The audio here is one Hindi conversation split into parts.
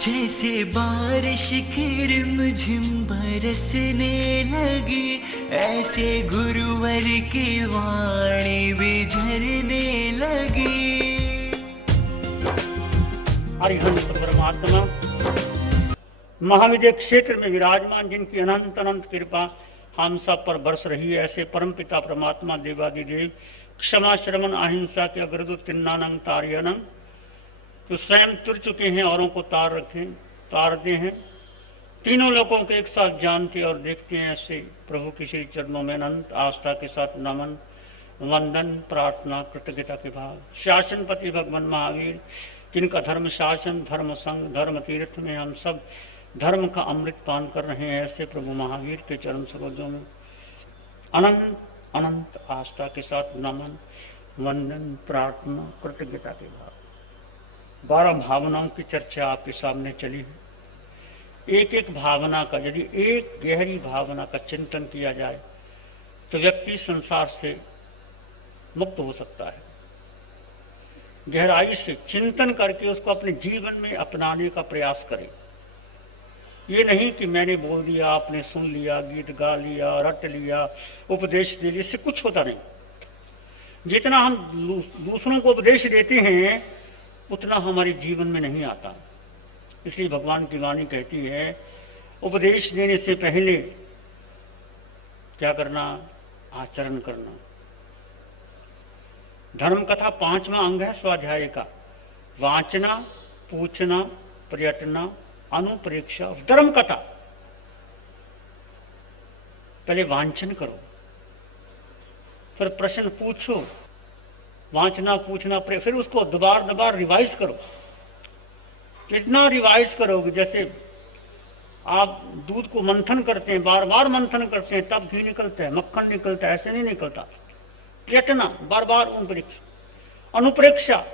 जैसे बारिश की रिमझिम बरसने लगी, ऐसे गुरुवर की वाणी भी झरने लगी। अरिहंत परमात्मा महाविद्य क्षेत्र में विराजमान, जिनकी अनंत अनंत कृपा हम सब पर बरस रही है, ऐसे परमपिता परमात्मा देवादिदेव क्षमा श्रवण अहिंसा के अग्रदूत तिन्नानंग तार्यनंग, जो स्वयं तुर चुके हैं औरों को तारते हैं, तीनों लोगों को एक साथ जानते और देखते हैं, ऐसे प्रभु के श्री चरणों में अनंत आस्था के साथ नमन वंदन प्रार्थना कृतज्ञता के भाव। शासनपति भगवान महावीर, जिनका धर्म शासन धर्म संग धर्म तीर्थ में हम सब धर्म का अमृत पान कर रहे हैं, ऐसे प्रभु महावीर के चरण सरोजों में अनंत अनंत आस्था के साथ नमन वंदन प्रार्थना कृतज्ञता के भाव। 12 भावनाओं की चर्चा आपके सामने चली है। एक एक भावना का, यदि एक गहरी भावना का चिंतन किया जाए तो व्यक्ति संसार से मुक्त हो सकता है। गहराई से चिंतन करके उसको अपने जीवन में अपनाने का प्रयास करें। ये नहीं कि मैंने बोल दिया, आपने सुन लिया, गीत गा लिया, रट लिया, उपदेश दे लिया, इससे कुछ होता नहीं। जितना हम दूसरों को उपदेश देते हैं उतना हमारे जीवन में नहीं आता। इसलिए भगवान की वाणी कहती है, उपदेश देने से पहले क्या करना? आचरण करना। धर्म कथा 5वां अंग है स्वाध्याय का। वाचना, पूछना, पर्यटना, अनुप्रेक्षा, धर्म कथा। पहले वांछन करो, फिर प्रश्न पूछो, वांचना पूछना, फिर उसको दोबार रिवाइज करो। कितना रिवाइज करोगे? जैसे आप दूध को मंथन करते हैं, बार बार मंथन करते हैं, तब घी निकलता है, मक्खन निकलता है, ऐसे नहीं निकलता। प्रयत्न, बार बार अनुप्रेक्षा,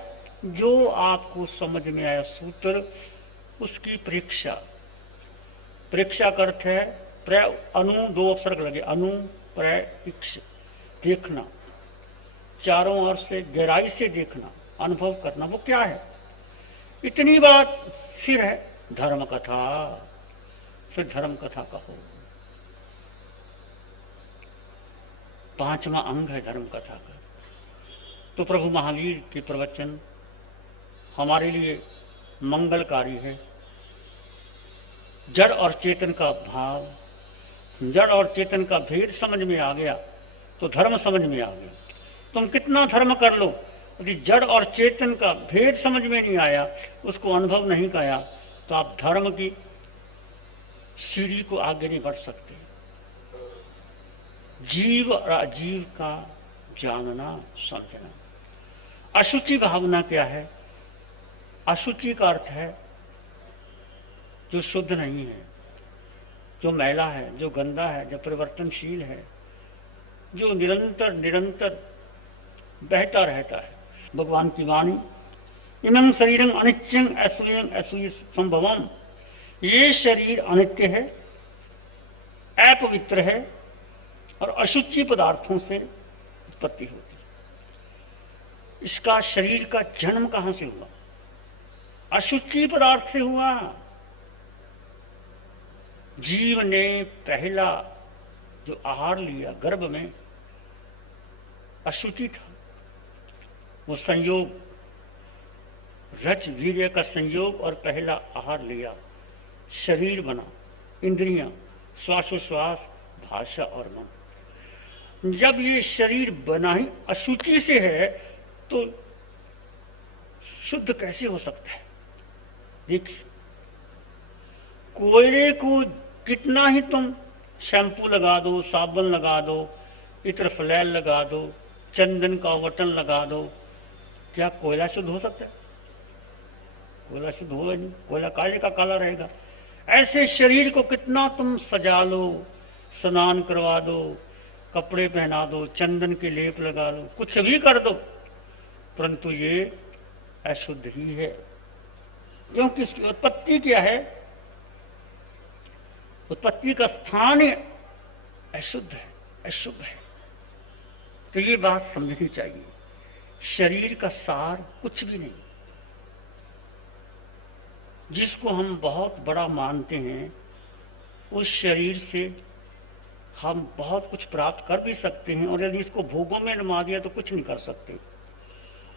जो आपको समझ में आया सूत्र उसकी परीक्षा। परीक्षा का अर्थ है अनु, 2 उपसर्ग लगे, अनु प्रेक्ष, देखना, चारों ओर से गहराई से देखना, अनुभव करना। वो क्या है? इतनी बात। फिर है धर्म कथा, फिर धर्म कथा कहो। 5वां अंग है धर्म कथा का। तो प्रभु महावीर के प्रवचन हमारे लिए मंगलकारी है। जड़ और चेतन का भाव, जड़ और चेतन का भेद समझ में आ गया तो धर्म समझ में आ गया। तुम कितना धर्म कर लो, यदि जड़ और चेतन का भेद समझ में नहीं आया, उसको अनुभव नहीं किया, तो आप धर्म की सीढ़ी को आगे नहीं बढ़ सकते। जीव और अजीव का जानना समझना। अशुचि भावना क्या है? अशुचि का अर्थ है जो शुद्ध नहीं है, जो मैला है, जो गंदा है, जो परिवर्तनशील है, जो निरंतर निरंतर बहता रहता है। भगवान की वाणी, इमं शरीरं अनित्यं ऐश्वर्यं ऐश्वर्य संभवम। ये शरीर अनित्य है, अपवित्र है और अशुचि पदार्थों से उत्पत्ति होती है। इसका शरीर का जन्म कहां से हुआ? अशुचि पदार्थ से हुआ। जीव ने पहला जो आहार लिया गर्भ में, अशुचि था। वो संयोग, रज वीर्य का संयोग और पहला आहार लिया, शरीर बना, इंद्रियां, श्वासोश्वास, भाषा और मन। जब ये शरीर बना ही अशुचि से है तो शुद्ध कैसे हो सकता है? देखिए, कोयले को कितना ही तुम शैम्पू लगा दो, साबुन लगा दो, इत्र फ्लैल लगा दो, चंदन का वटन लगा दो, क्या कोयला शुद्ध हो सकता है? कोयला शुद्ध होगा नहीं, कोयला काले का काला रहेगा। ऐसे शरीर को कितना तुम सजा लो, स्नान करवा दो, कपड़े पहना दो, चंदन के लेप लगा दो, कुछ भी कर दो, परंतु ये अशुद्ध ही है। क्योंकि इसकी उत्पत्ति क्या है? उत्पत्ति का स्थान अशुद्ध है, अशुभ है। तो ये बात समझनी चाहिए। शरीर का सार कुछ भी नहीं। जिसको हम बहुत बड़ा मानते हैं, उस शरीर से हम बहुत कुछ प्राप्त कर भी सकते हैं, और यदि इसको भोगों में नमा दिया तो कुछ नहीं कर सकते।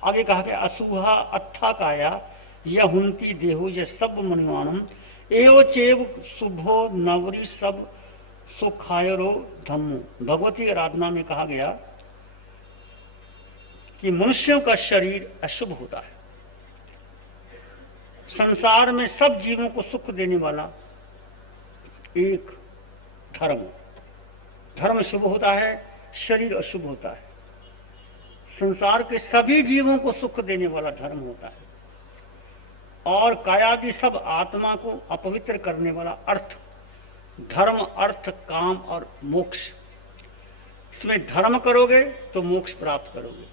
आगे कहा कि अशुभा अत्था काया यह हुंती देहो यह सब मणिमानम एवं चेव शुभो नवरी सब सुखायरो धम्मो। भगवती आराधना में कहा गया कि मनुष्यों का शरीर अशुभ होता है। संसार में सब जीवों को सुख देने वाला एक धर्म, धर्म शुभ होता है, शरीर अशुभ होता है। संसार के सभी जीवों को सुख देने वाला धर्म होता है, और कायादि सब आत्मा को अपवित्र करने वाला अर्थ। धर्म, अर्थ, काम और मोक्ष। इसमें धर्म करोगे तो मोक्ष प्राप्त करोगे,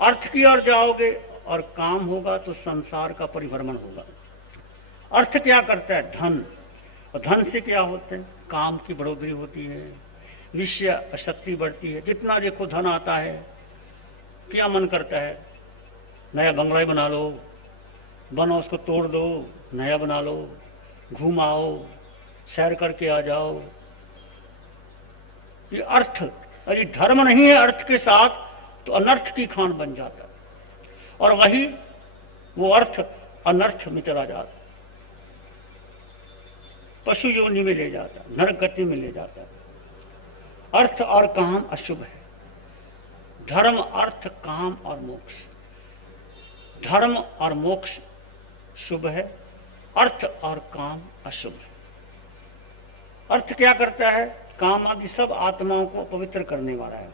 अर्थ की ओर जाओगे और काम होगा तो संसार का परिभ्रमण होगा। अर्थ क्या करता है? धन। और धन से क्या होते हैं? काम की बढ़ोतरी होती है, विषय शक्ति बढ़ती है। जितना देखो धन आता है, क्या मन करता है? नया बंगला ही बना लो, बनो उसको तोड़ दो, नया बना लो, घूम आओ, सैर करके आ जाओ। ये अर्थ, यदि धर्म नहीं है अर्थ के साथ तो अनर्थ की खान बन जाता है, और वही वो अर्थ अनर्थ में चला जाता है, पशु योनि में ले जाता है, नरक गति में ले जाता है। अर्थ और काम अशुभ है। धर्म, अर्थ, काम और मोक्ष। धर्म और मोक्ष शुभ है, अर्थ और काम अशुभ है। अर्थ क्या करता है? काम आदि सब आत्माओं को पवित्र करने वाला है।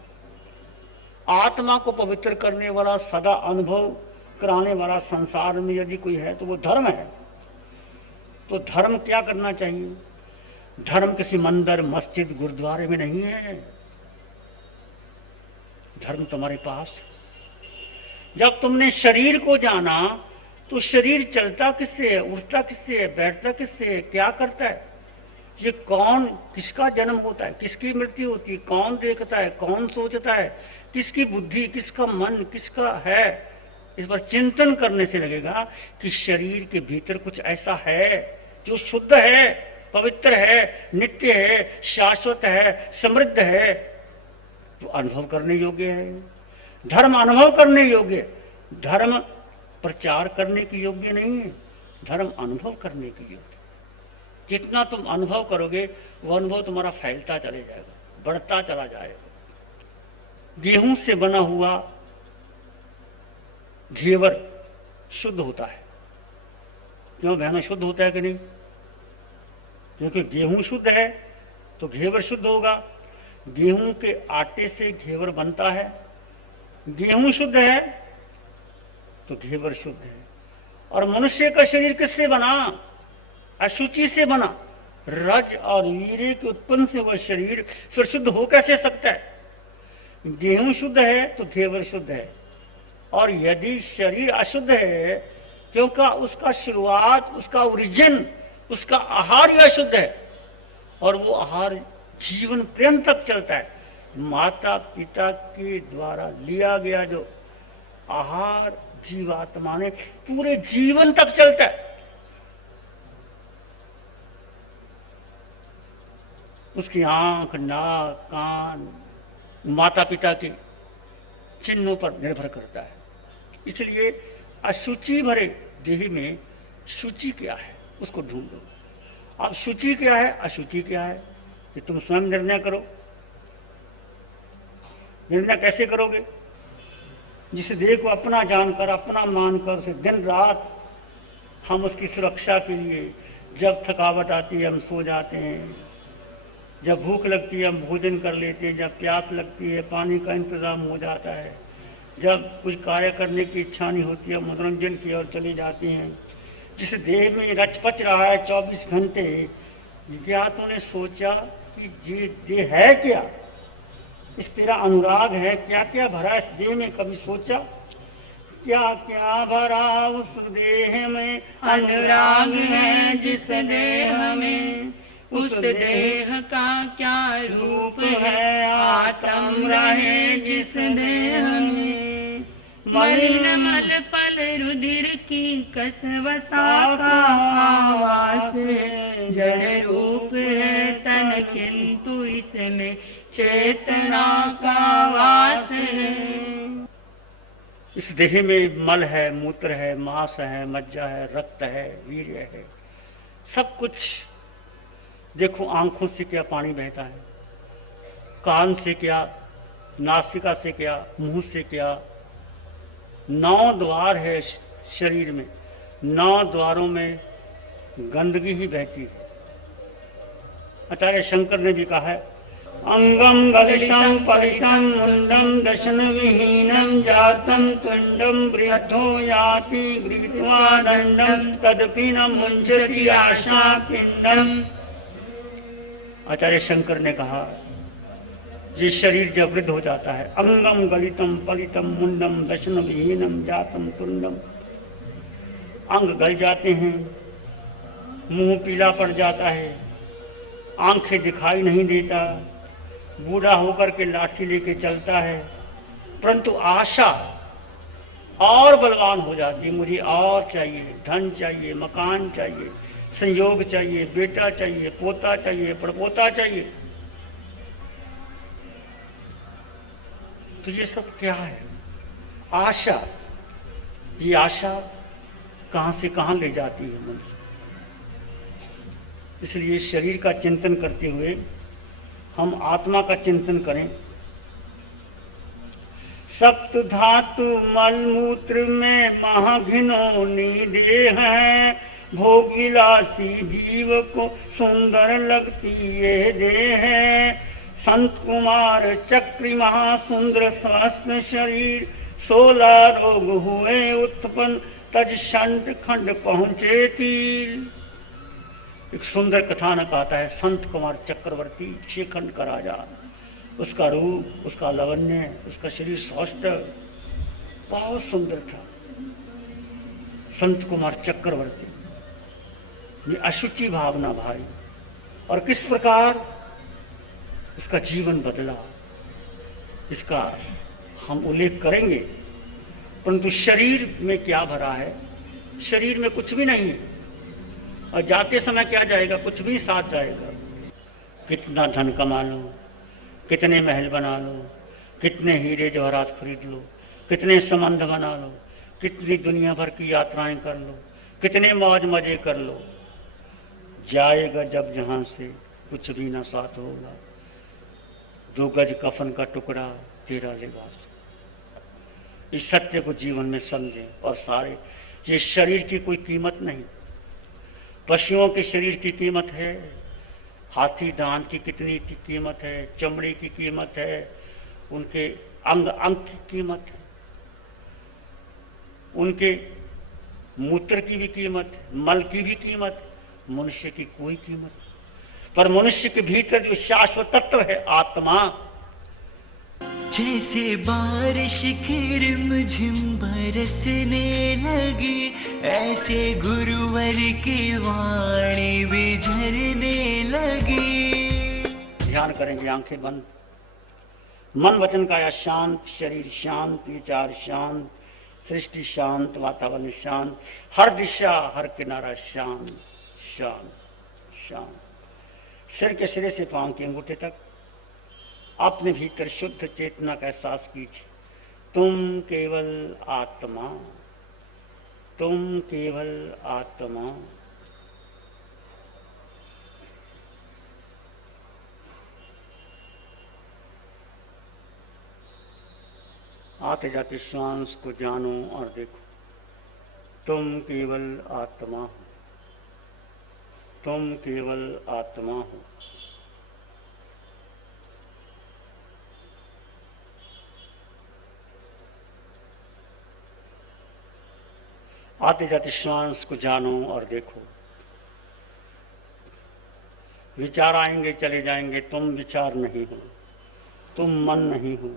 आत्मा को पवित्र करने वाला, सदा अनुभव कराने वाला संसार में यदि कोई है तो वो धर्म है। तो धर्म क्या करना चाहिए? धर्म किसी मंदिर, मस्जिद, गुरुद्वारे में नहीं है। धर्म तुम्हारे पास। जब तुमने शरीर को जाना तो शरीर चलता किससे है, उठता किससे है, बैठता किससे है, क्या करता है, ये कौन, किसका जन्म होता है, किसकी मृत्यु होती है, कौन देखता है, कौन सोचता है, किसकी बुद्धि, किसका मन, किसका है। इस पर चिंतन करने से लगेगा कि शरीर के भीतर कुछ ऐसा है जो शुद्ध है, पवित्र है, नित्य है, शाश्वत है, समृद्ध है, जो अनुभव करने योग्य है। धर्म अनुभव करने योग्य, धर्म प्रचार करने की योग्य नहीं है, धर्म अनुभव करने की योग्य। जितना तुम अनुभव करोगे वो अनुभव तुम्हारा फैलता चले जाएगा, बढ़ता चला जाएगा। गेहूं से बना हुआ घेवर शुद्ध होता है। क्यों बहनों, शुद्ध होता है कि नहीं? क्योंकि गेहूं शुद्ध है तो घेवर शुद्ध होगा। गेहूं के आटे से घेवर बनता है। गेहूं शुद्ध है तो घेवर शुद्ध है। और मनुष्य का शरीर किससे बना? अशुचि से बना। रज और वीर्य के उत्पन्न से वह शरीर फिर शुद्ध हो कैसे सकता है? गेहूं शुद्ध है तो घेवर शुद्ध है। और यदि शरीर अशुद्ध है, क्योंकि उसका शुरुआत, उसका ओरिजिन, उसका आहार ही अशुद्ध है, और वो आहार जीवन पर्यंत तक चलता है। माता पिता के द्वारा लिया गया जो आहार जीवात्मा ने पूरे जीवन तक चलता है। उसकी आंख, नाक, कान माता पिता के चिन्हों पर निर्भर करता है। इसलिए अशुचि भरे देह में शुचि क्या है उसको ढूंढो। अब शुचि क्या है, अशुचि क्या है, ये तुम स्वयं निर्णय करो। निर्णय कैसे करोगे? जिस देह को अपना जानकर, अपना मानकर उसे दिन रात हम उसकी सुरक्षा के लिए, जब थकावट आती है हम सो जाते हैं, जब भूख लगती है हम भोजन कर लेते हैं, जब प्यास लगती है पानी का इंतजाम हो जाता है, जब कुछ कार्य करने की इच्छा नहीं होती है मनोरंजन की ओर चले जाते हैं। जिस देह में रचपच रहा है 24 घंटे, क्या तूने सोचा कि ये देह है क्या? इस तेरा अनुराग है, क्या क्या भरा इस देह में? कभी सोचा क्या क्या भरा उस देह में? अनुराग है जिस देह में, उस देह का क्या रूप है? आत्म रहे जिस देह में, मलिन मल पल रुधिर की कसवसा का आवास है। जड़ रूप है तन किंतु इसमें चेतना का वास है। इस देह में मल है, मूत्र है, मांस है, मज्जा है, रक्त है, वीर्य है, सब कुछ। देखो आंखों से क्या पानी बहता है, कान से क्या, नासिका से क्या, मुंह से क्या। 9 द्वार है शरीर में, 9 द्वारों में गंदगी ही बहती है। आचार्य शंकर ने भी कहा है, अंगम गलितम पलितम मुंडम दशन विहीनम जातम तुंडम वृद्धो याति गृहीत्वा दंडम तदपि न मुंचति आशा पिंडम। आचार्य शंकर ने कहा, ये शरीर जब वृद्ध हो जाता है, अंगम गलितम पलितम मुंडम दशन विहीनम जातम तुंडम, अंग गल जाते हैं, मुंह पीला पड़ जाता है, आंखें दिखाई नहीं देता, बूढ़ा होकर के लाठी लेके चलता है, परंतु आशा और बलवान हो जाती है। मुझे और चाहिए, धन चाहिए, मकान चाहिए, संयोग चाहिए, बेटा चाहिए, पोता चाहिए, पड़पोता चाहिए। तो ये सब क्या है? आशा। ये आशा कहां से कहां ले जाती है मनुष्य। इसलिए शरीर का चिंतन करते हुए हम आत्मा का चिंतन करें। सप्त धातु मल मूत्र में महाघिनौनी देह है, भोगिलासी जीव को सुंदर लगती ये देह है। संत कुमार चक्री महासुंदर स्वस्थ शरीर, 16 रोग हुए उत्पन्न तज शंड खंड पहुंचे तीर। एक सुंदर कथानक आता है, संत कुमार चक्रवर्ती 6 खंड का राजा, उसका रूप, उसका लावण्य, उसका शरीर सौष्ठव बहुत सुंदर था। संत कुमार चक्रवर्ती, ये अशुचि भावना भाई, और किस प्रकार इसका जीवन बदला, इसका हम उल्लेख करेंगे। परंतु शरीर में क्या भरा है? शरीर में कुछ भी नहीं है, और जाते समय क्या जाएगा? कुछ भी साथ जाएगा। कितना धन कमा लो, कितने महल बना लो, कितने हीरे जवाहरात खरीद लो, कितने संबंध बना लो, कितनी दुनिया भर की यात्राएं कर लो, कितने मौज मजे कर लो, जाएगा जब जहां से कुछ भी ना साथ होगा। 2 गज कफन का टुकड़ा, तेरा लिबास। इस सत्य को जीवन में समझें और सारे, ये शरीर की कोई कीमत नहीं। पशुओं के शरीर की कीमत है, हाथी दांत की कितनी की कीमत है, चमड़ी की कीमत है, उनके अंग अंग की कीमत है, उनके मूत्र की भी कीमत है, मल की भी कीमत। मनुष्य की कोई कीमत नहीं। पर मनुष्य के भीतर जो शाश्वत तत्व है आत्मा, जैसे बारिश की रिमझिम बरसने लगी, ऐसे गुरुवर की वाणी भी झरने लगी। ध्यान करेंगे, आंखें बंद, मन वचन काया शांत, शरीर शांत, विचार शांत, सृष्टि शांत, वातावरण शांत, हर दिशा हर किनारा शांत शांत शांत। सिर के सिरे से पांव के अंगूठे तक अपने भीतर शुद्ध चेतना का एहसास कीजिए। तुम केवल आत्मा, तुम केवल आत्मा। आते जाते श्वास को जानो और देखो, तुम केवल आत्मा हो, तुम केवल आत्मा हो। आते जाते श्वास को जानो और देखो। विचार आएंगे चले जाएंगे, तुम विचार नहीं हो, तुम मन नहीं हो,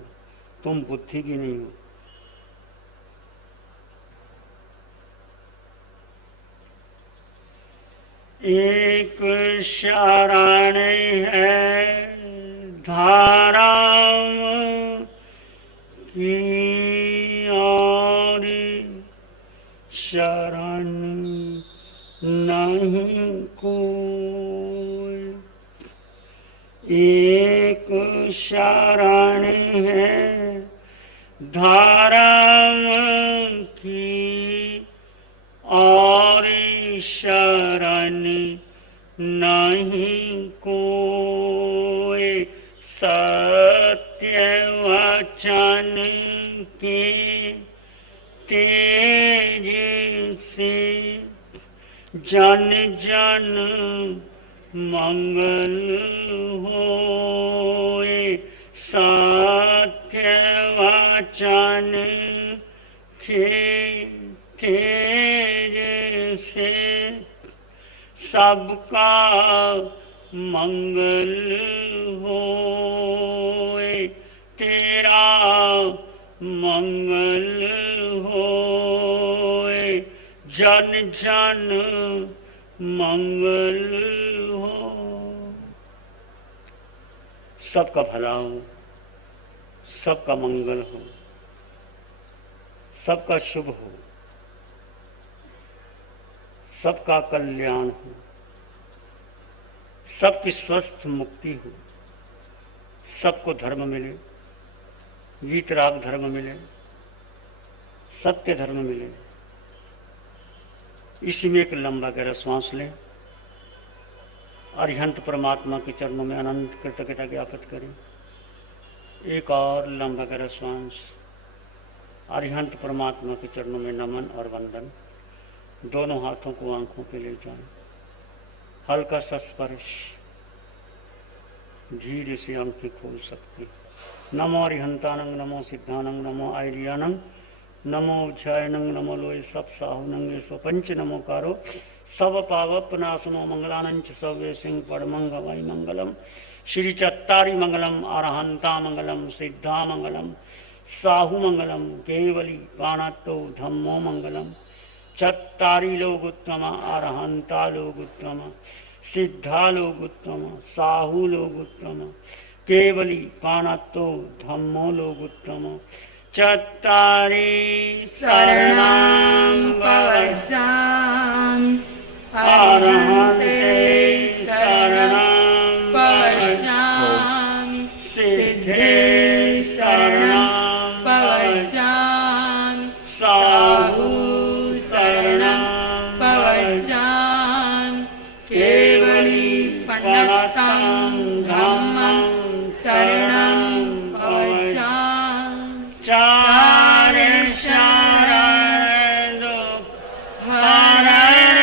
तुम बुद्धि भी नहीं हो। एक शरण है धारा की शरण नहीं कोई। एक शरण है धर्म की और शरण नहीं कोई। सत्य वचन के तेज से जन जन मंगल होए। सत्य वचन के तेज से सबका मंगल होए। तेरा मंगल होए। जन जन मंगल हो। सबका भला हो, सबका मंगल हो, सबका शुभ हो, सबका कल्याण हो, सबकी स्वस्थ मुक्ति हो, सबको धर्म मिले, वीतराग धर्म मिले, सत्य धर्म मिले। इसी में एक लंबा गहरा श्वास लें। अरिहंत परमात्मा के चरणों में अनंत कृतज्ञता ज्ञापित करें। एक और लंबा गहरा श्वास। अरिहंत परमात्मा के चरणों में नमन और वंदन। दोनों हाथों को आंखों पे ले जाएं। हल्का सा स्पर्श, धीरे से आंखें खोल सकती। नमो अरिहंतानंग, नमो सिद्धानंग, नमो आइलियानंग, नमो उज्जयनंग, नमो लोय सब साहुनंग स्वपंच नमो कारो सब पावपनाशनो मंगलानंच सव्य सिंह पड़मंग वाई मंगलम। श्री चत्तारी मंगलम, अरहंता मंगलम, सिद्धा मंगलम, साहु मंगलम, केवली पाणतो धम्मो मंगलम। चत्तारी लोग उत्तम, अरहंता लोग उत्तम, सिद्धा लोग उत्तम, साहु लोग उत्तम, केवली पाणतो धम्मो लोग उत्तम। चत्तारी शरणं पवज्जामि अरहन्ते शरणं पवज्जामि सिद्धे शरणं पवज्जामि साहु शरणं पवज्जामि केवली पन्नतं धम्मं शरणं पवज्जामि। चार शरण दुख हरण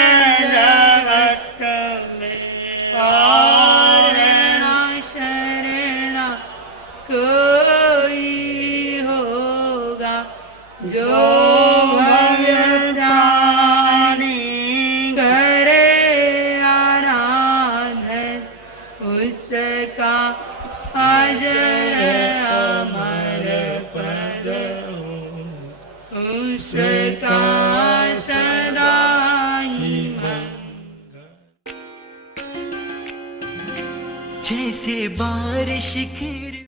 जगत में और न शरण कोई होगा जो भव्य प्राणी करे आराधन उसका अजर अमर पद हो उसका सदा ही मंगल। जैसे बारिश गिर